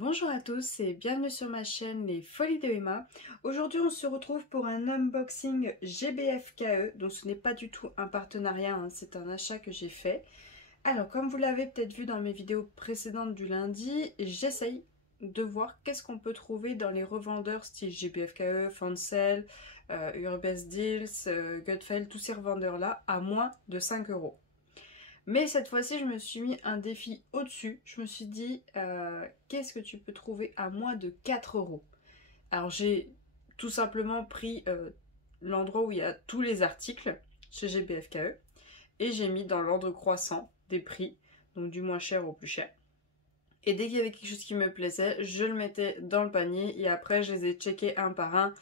Bonjour à tous et bienvenue sur ma chaîne Les Folies de Emma. Aujourd'hui on se retrouve pour un unboxing GBFKE, donc ce n'est pas du tout un partenariat, hein, c'est un achat que j'ai fait. Alors comme vous l'avez peut-être vu dans mes vidéos précédentes du lundi, j'essaye de voir qu'est-ce qu'on peut trouver dans les revendeurs style GBFKE, Fancel, Urbest Deals, Gutfeld, tous ces revendeurs là à moins de 5 €. Mais cette fois-ci, je me suis mis un défi au-dessus. Je me suis dit, qu'est-ce que tu peux trouver à moins de 4 €? Alors j'ai tout simplement pris l'endroit où il y a tous les articles chez GBFKE et j'ai mis dans l'ordre croissant des prix, donc du moins cher au plus cher. Et dès qu'il y avait quelque chose qui me plaisait, je le mettais dans le panier et après je les ai checkés un par un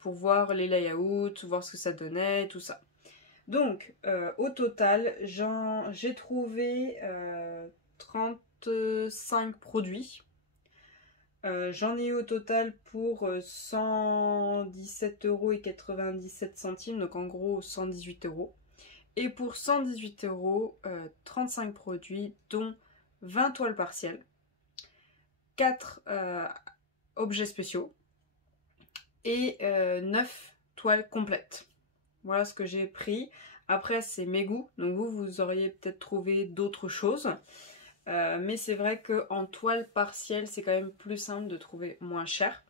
pour voir les layouts, voir ce que ça donnait, tout ça. Donc, au total, j'ai trouvé 35 produits. J'en ai eu au total pour 117,97 €, donc en gros 118 €. Et pour 118 €, 35 produits, dont 20 toiles partielles, 4 objets spéciaux et 9 toiles complètes. Voilà ce que j'ai pris. Après, c'est mes goûts. Donc vous auriez peut-être trouvé d'autres choses. Mais c'est vrai qu'en toile partielle, c'est quand même plus simple de trouver moins cher.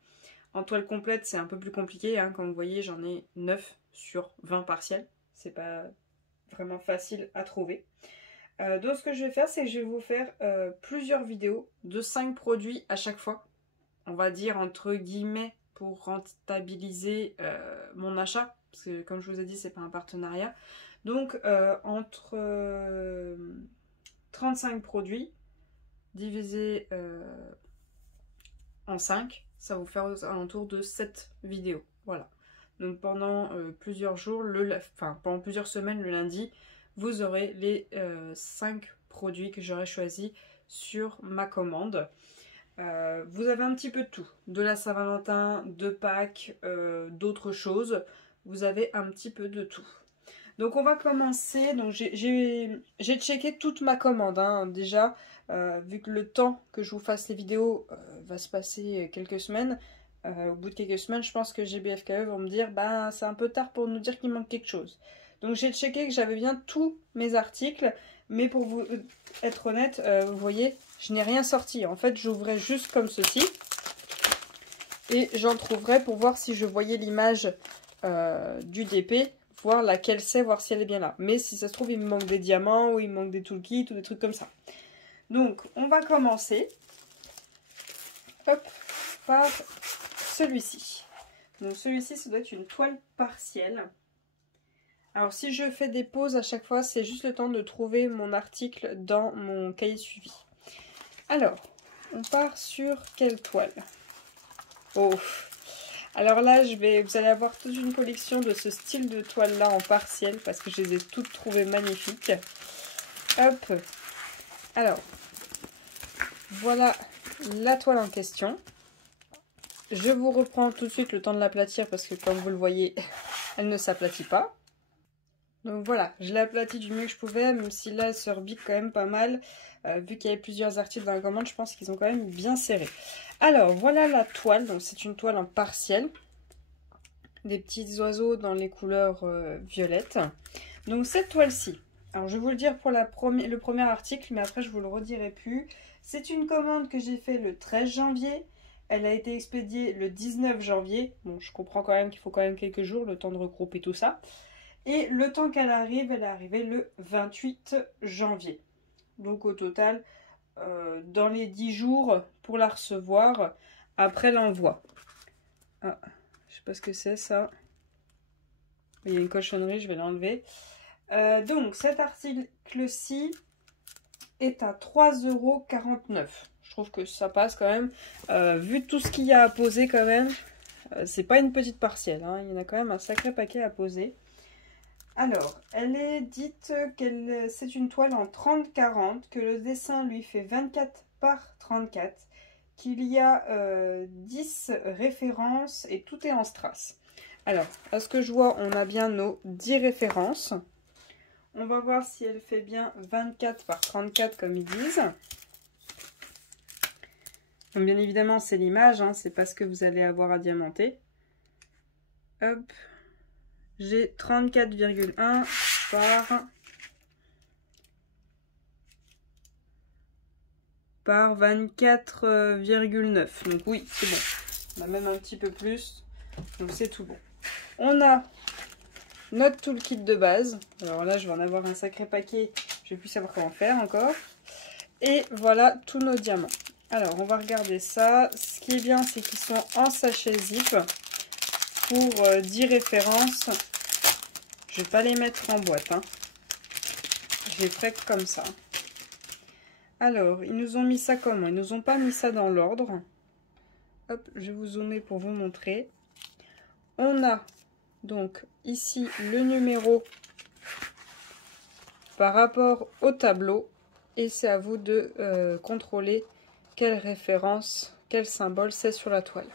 En toile complète, c'est un peu plus compliqué. Hein. Comme vous voyez, j'en ai 9 sur 20 partiels. C'est pas vraiment facile à trouver. Donc ce que je vais faire, c'est que je vais vous faire plusieurs vidéos de 5 produits à chaque fois. On va dire entre guillemets pour rentabiliser mon achat. Parce que comme je vous ai dit, c'est pas un partenariat. Donc entre 35 produits divisé en 5, ça va vous faire aux alentours de 7 vidéos. Voilà. Donc pendant plusieurs jours, pendant plusieurs semaines, le lundi, vous aurez les 5 produits que j'aurai choisis sur ma commande. Vous avez un petit peu de tout, de la Saint-Valentin, de Pâques, d'autres choses. Vous avez un petit peu de tout. Donc on va commencer. Donc j'ai checké toute ma commande hein, déjà, vu que le temps que je vous fasse les vidéos va se passer quelques semaines. Au bout de quelques semaines, je pense que GBFKE vont me dire bah c'est un peu tard pour nous dire qu'il manque quelque chose. Donc j'ai checké que j'avais bien tous mes articles, mais pour vous être honnête, vous voyez, je n'ai rien sorti. En fait, j'ouvrais juste comme ceci et j'en trouverai pour voir si je voyais l'image du DP, voir laquelle c'est, voir si elle est bien là. Mais si ça se trouve, il me manque des diamants ou il me manque des toolkits ou des trucs comme ça. Donc, on va commencer hop, par celui-ci. Donc, celui-ci, ça doit être une toile partielle. Alors, si je fais des pauses à chaque fois, c'est juste le temps de trouver mon article dans mon cahier suivi. Alors, on part sur quelle toile? Oh! Alors là, vous allez avoir toute une collection de ce style de toile là en partiel parce que je les ai toutes trouvées magnifiques. Hop. Alors, voilà la toile en question. Je vous reprends tout de suite le temps de l'aplatir parce que comme vous le voyez, elle ne s'aplatit pas. Donc voilà, je l'ai aplatie du mieux que je pouvais, même si là elle se rebique quand même pas mal. Vu qu'il y avait plusieurs articles dans la commande, je pense qu'ils ont quand même bien serré. Alors voilà la toile, donc c'est une toile en partiel. Des petits oiseaux dans les couleurs violettes. Donc cette toile-ci, alors je vais vous le dire pour le premier article, mais après je vous le redirai plus. C'est une commande que j'ai fait le 13 janvier. Elle a été expédiée le 19 janvier. Bon, je comprends quand même qu'il faut quand même quelques jours, le temps de regrouper tout ça. Et le temps qu'elle arrive, elle est arrivée le 28 janvier. Donc au total, dans les 10 jours pour la recevoir après l'envoi. Ah, je sais pas ce que c'est ça. Il y a une cochonnerie, je vais l'enlever. Donc cet article-ci est à 3,49 €. Je trouve que ça passe quand même. Vu tout ce qu'il y a à poser quand même, c'est pas une petite partielle. Hein. Il y en a quand même un sacré paquet à poser. Alors, elle est dite que c'est une toile en 30-40, que le dessin lui fait 24 par 34, qu'il y a 10 références et tout est en strass. Alors, à ce que je vois, on a bien nos 10 références. On va voir si elle fait bien 24 par 34 comme ils disent. Donc, bien évidemment, c'est l'image, hein, c'est pas ce que vous allez avoir à diamanter. Hop. J'ai 34,1 par 24,9. Donc oui, c'est bon. On a même un petit peu plus. Donc c'est tout bon. On a notre toolkit de base. Alors là, je vais en avoir un sacré paquet. Je vais plus savoir comment faire encore. Et voilà tous nos diamants. Alors, on va regarder ça. Ce qui est bien, c'est qu'ils sont en sachet zip. Pour 10 références. Je vais pas les mettre en boîte. Hein. Je les ferai comme ça. Alors, ils nous ont mis ça comment? Ils nous ont pas mis ça dans l'ordre. Hop, je vais vous zoomer pour vous montrer. On a donc ici le numéro par rapport au tableau. Et c'est à vous de contrôler quelle référence, quel symbole c'est sur la toile.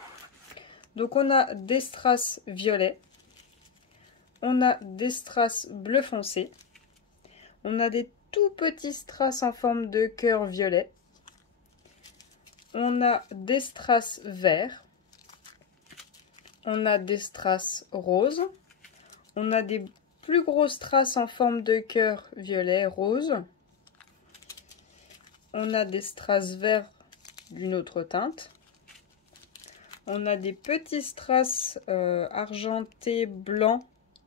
Donc on a des strass violets. On a des strass bleu foncé. On a des tout petits strass en forme de cœur violet. On a des strass verts. On a des strass roses. On a des plus gros strass en forme de cœur violet rose. On a des strass verts d'une autre teinte. On a des petits strass argentés blancs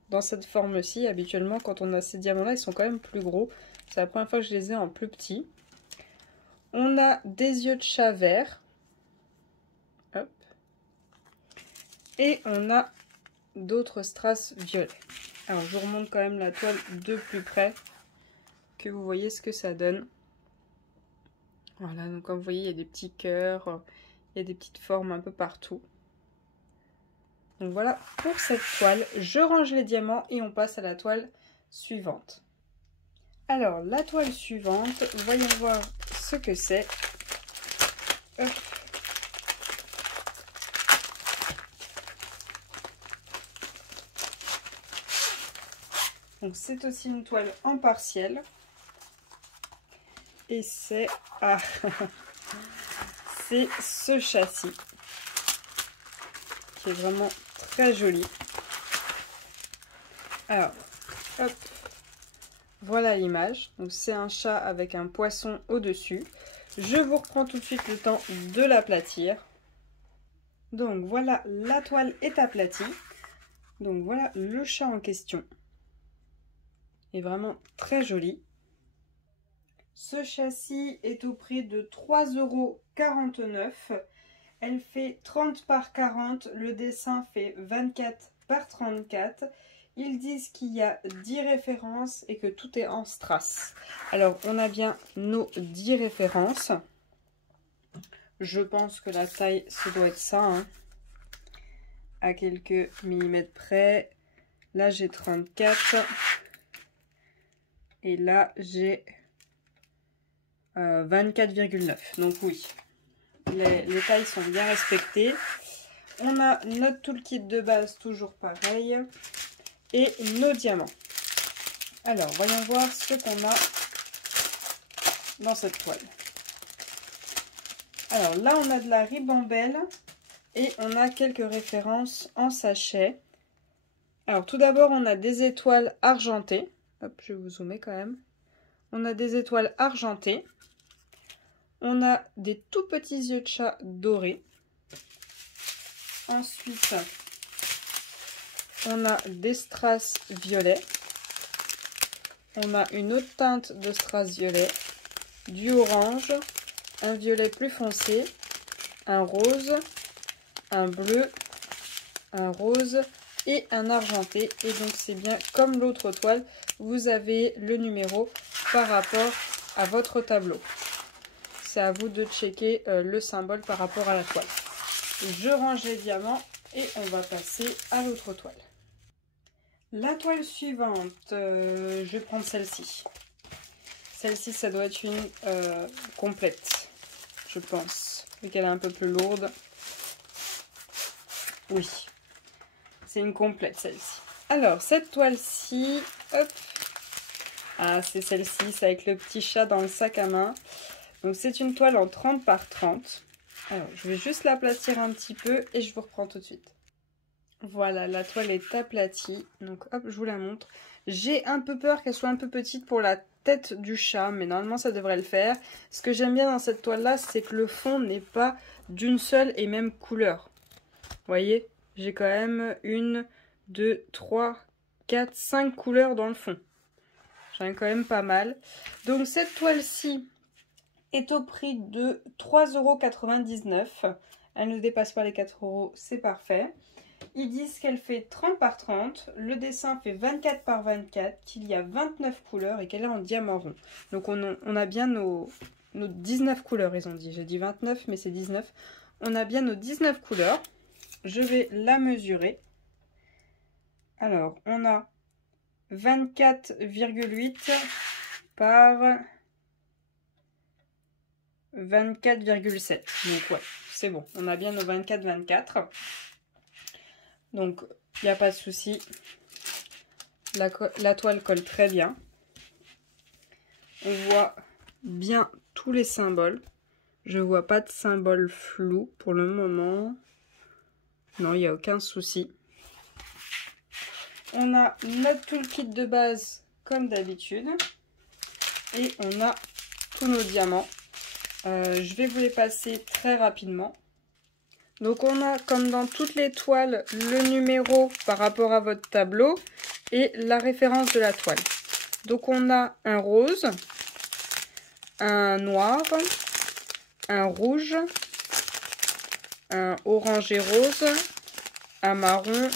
dans cette forme-ci. Habituellement, quand on a ces diamants-là, ils sont quand même plus gros. C'est la première fois que je les ai en plus petits. On a des yeux de chat verts. Hop. Et on a d'autres strass violets. Alors, je vous remonte quand même la toile de plus près, que vous voyez ce que ça donne. Voilà, donc comme vous voyez, il y a des petits cœurs, il y a des petites formes un peu partout. Donc voilà pour cette toile. Je range les diamants et on passe à la toile suivante. Alors, la toile suivante, voyons voir ce que c'est. Donc c'est aussi une toile en partiel. Et c'est c'est ce châssis qui est vraiment très joli. Alors, hop, voilà l'image. Donc c'est un chat avec un poisson au-dessus. Je vous reprends tout de suite le temps de l'aplatir. Donc voilà, la toile est aplatie. Donc voilà le chat en question. Il est vraiment très joli. Ce châssis est au prix de 3,49 €. Elle fait 30 par 40. Le dessin fait 24 par 34. Ils disent qu'il y a 10 références et que tout est en strass. Alors, on a bien nos 10 références. Je pense que la taille, ça doit être ça. Hein, à quelques millimètres près. Là, j'ai 34. Et là, j'ai 24,9. Donc oui, les tailles sont bien respectées. On a notre toolkit de base, toujours pareil. Et nos diamants. Alors, voyons voir ce qu'on a dans cette toile. Alors là, on a de la ribambelle. Et on a quelques références en sachet. Alors tout d'abord, on a des étoiles argentées. Hop, je vais vous zoomer quand même. On a des étoiles argentées. On a des tout petits yeux de chat dorés. Ensuite, on a des strass violets. On a une autre teinte de strass violet. Du orange. Un violet plus foncé. Un rose. Un bleu. Un rose. Et un argenté. Et donc c'est bien comme l'autre toile. Vous avez le numéro par rapport à votre tableau. C'est à vous de checker le symbole par rapport à la toile. Je range les diamants et on va passer à l'autre toile. La toile suivante, je vais prendre celle-ci. Celle-ci, ça doit être une complète, je pense. Vu qu'elle est un peu plus lourde. Oui, c'est une complète celle-ci. Alors, cette toile-ci, hop. Ah, c'est celle-ci, c'est avec le petit chat dans le sac à main. Donc c'est une toile en 30 par 30. Alors, je vais juste l'aplatir un petit peu et je vous reprends tout de suite. Voilà, la toile est aplatie. Donc, hop, je vous la montre. J'ai un peu peur qu'elle soit un peu petite pour la tête du chat, mais normalement, ça devrait le faire. Ce que j'aime bien dans cette toile-là, c'est que le fond n'est pas d'une seule et même couleur. Vous voyez, j'ai quand même 1, 2, 3, 4, 5 couleurs dans le fond. J'en ai quand même pas mal. Donc, cette toile-ci est au prix de 3,99 €. Elle ne dépasse pas les 4 €, c'est parfait. Ils disent qu'elle fait 30 par 30, le dessin fait 24 par 24, qu'il y a 29 couleurs et qu'elle est en diamant rond. Donc on a bien nos 19 couleurs, ils ont dit. J'ai dit 29, mais c'est 19. On a bien nos 19 couleurs. Je vais la mesurer. Alors, on a 24,8 par 24,7. Donc ouais, c'est bon. On a bien nos 24. Donc, il n'y a pas de souci. La toile colle très bien. On voit bien tous les symboles. Je ne vois pas de symbole flou pour le moment. Non, il n'y a aucun souci. On a notre toolkit de base comme d'habitude. Et on a tous nos diamants. Je vais vous les passer très rapidement. Donc on a, comme dans toutes les toiles, le numéro par rapport à votre tableau et la référence de la toile. Donc on a un rose, un noir, un rouge, un orange et rose, un marron,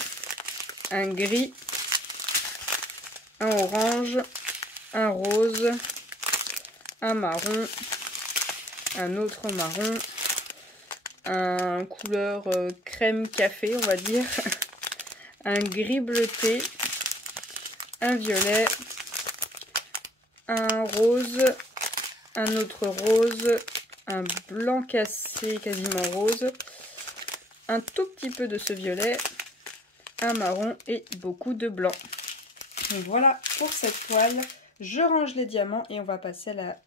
un gris, un orange, un rose, un marron, un autre marron, un couleur crème café, on va dire, un gris bleuté, un violet, un rose, un autre rose, un blanc cassé quasiment rose, un tout petit peu de ce violet, un marron et beaucoup de blanc. Donc voilà pour cette toile. Je range les diamants et on va passer à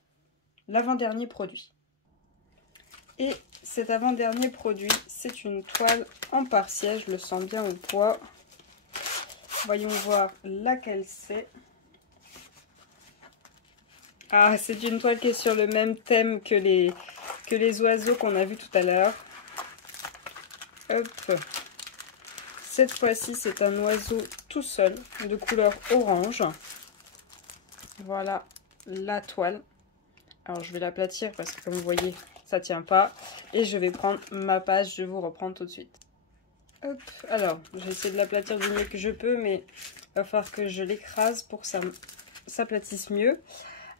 l'avant-dernier produit. Et cet avant-dernier produit, c'est une toile en partiel. Je le sens bien au poids. Voyons voir laquelle c'est. Ah, c'est une toile qui est sur le même thème que les oiseaux qu'on a vus tout à l'heure. Hop. Cette fois-ci, c'est un oiseau tout seul, de couleur orange. Voilà la toile. Alors, je vais l'aplatir parce que, comme vous voyez, ça tient pas. Et je vais prendre ma page, je vous reprends tout de suite. Hop, alors, j'ai essayé de l'aplatir du mieux que je peux, mais il va falloir que je l'écrase pour que ça s'aplatisse mieux.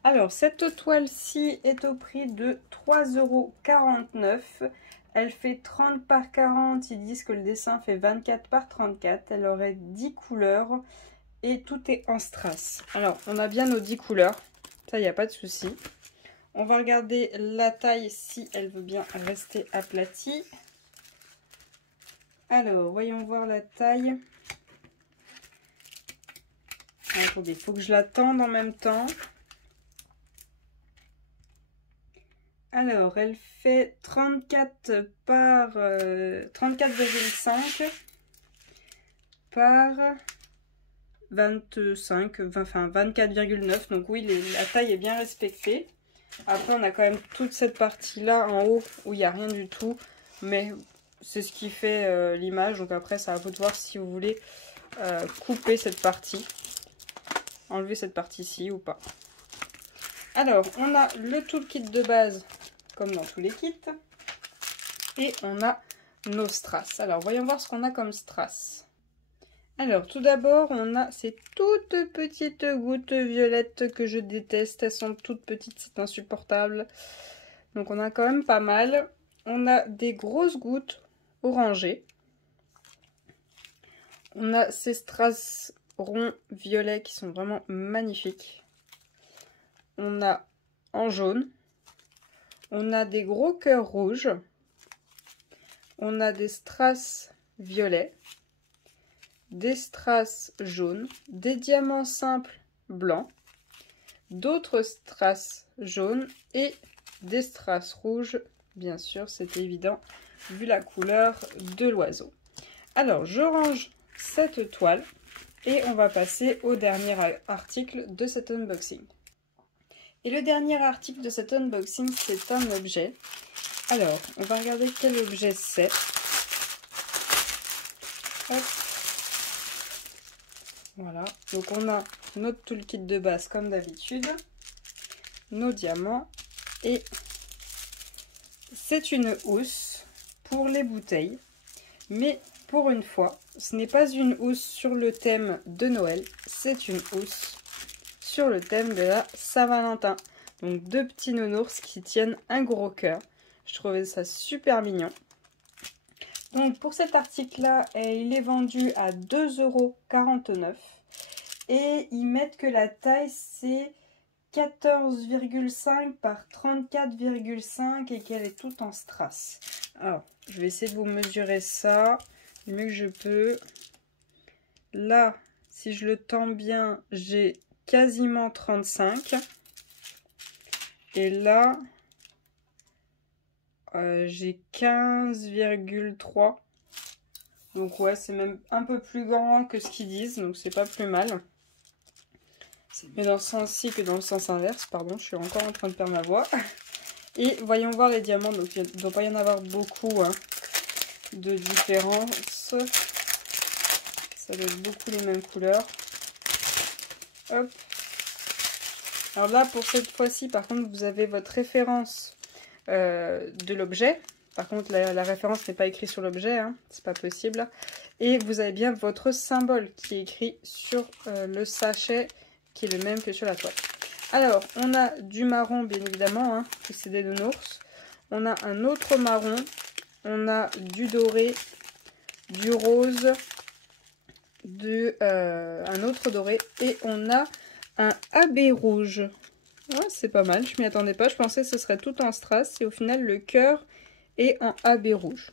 Alors, cette toile-ci est au prix de 3,49 €. Elle fait 30 par 40. Ils disent que le dessin fait 24 par 34. Elle aurait 10 couleurs et tout est en strass. Alors, on a bien nos 10 couleurs. Ça, il n'y a pas de souci. On va regarder la taille si elle veut bien rester aplatie. Alors, voyons voir la taille. Attendez, il faut que je la tende en même temps. Alors, elle fait 34 par 34,5 par 25, enfin 24,9. Donc oui, la taille est bien respectée. Après, on a quand même toute cette partie-là en haut où il n'y a rien du tout. Mais c'est ce qui fait l'image. Donc après, c'est à vous de voir si vous voulez couper cette partie. Enlever cette partie-ci ou pas. Alors, on a le toolkit de base, comme dans tous les kits. Et on a nos strass. Alors, voyons voir ce qu'on a comme strass. Alors, tout d'abord, on a ces toutes petites gouttes violettes que je déteste. Elles sont toutes petites, c'est insupportable. Donc, on a quand même pas mal. On a des grosses gouttes orangées. On a ces strass ronds violets qui sont vraiment magnifiques. On a en jaune. On a des gros cœurs rouges. On a des strass violets. Des strass jaunes. Des diamants simples blancs. D'autres strass jaunes. Et des strass rouges bien sûr, c'était évident vu la couleur de l'oiseau. Alors, je range cette toile et on va passer au dernier article de cet unboxing. Et le dernier article de cet unboxing, c'est un objet. Alors, on va regarder quel objet c'est. Hop. Voilà, donc on a notre toolkit de base comme d'habitude, nos diamants, et c'est une housse pour les bouteilles. Mais pour une fois, ce n'est pas une housse sur le thème de Noël, c'est une housse sur le thème de la Saint-Valentin. Donc 2 petits nounours qui tiennent un gros cœur. Je trouvais ça super mignon. Donc pour cet article-là, il est vendu à 2,49 € et ils mettent que la taille c'est 14,5 par 34,5 et qu'elle est toute en strass. Alors, je vais essayer de vous mesurer ça du mieux que je peux. Là, si je le tends bien, j'ai quasiment 35. Et là, j'ai 15,3. Donc ouais, c'est même un peu plus grand que ce qu'ils disent, donc c'est pas plus mal. Mais dans le sens-ci que dans le sens inverse, pardon, je suis encore en train de perdre ma voix. Et voyons voir les diamants, donc il ne doit pas y en avoir beaucoup hein, de différence. Ça doit être beaucoup les mêmes couleurs. Hop. Alors là, pour cette fois-ci, par contre, vous avez votre référence de l'objet. Par contre, la référence n'est pas écrite sur l'objet, hein, c'est pas possible. Et vous avez bien votre symbole qui est écrit sur le sachet, qui est le même que sur la toile. Alors, on a du marron, bien évidemment, hein, que c'est des nounours. On a un autre marron, on a du doré, du rose, un autre doré, et on a un AB rouge. Ouais, c'est pas mal, je m'y attendais pas, je pensais que ce serait tout en strass, et au final, le cœur est en AB rouge.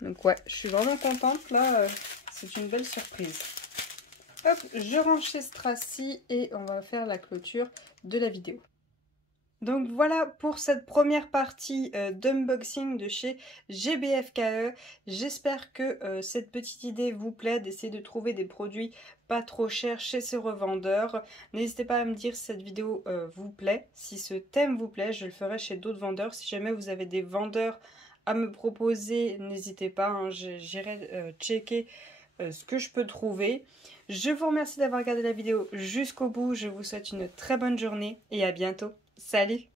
Donc ouais, je suis vraiment contente, là, c'est une belle surprise. Hop, je range ces strass-ci et on va faire la clôture de la vidéo. Donc voilà pour cette première partie d'unboxing de chez GBFKE. J'espère que cette petite idée vous plaît, d'essayer de trouver des produits pas trop chers chez ces revendeurs. N'hésitez pas à me dire si cette vidéo vous plaît, si ce thème vous plaît, je le ferai chez d'autres vendeurs. Si jamais vous avez des vendeurs à me proposer, n'hésitez pas, hein, j'irai checker ce que je peux trouver. Je vous remercie d'avoir regardé la vidéo jusqu'au bout. Je vous souhaite une très bonne journée et à bientôt. Salut!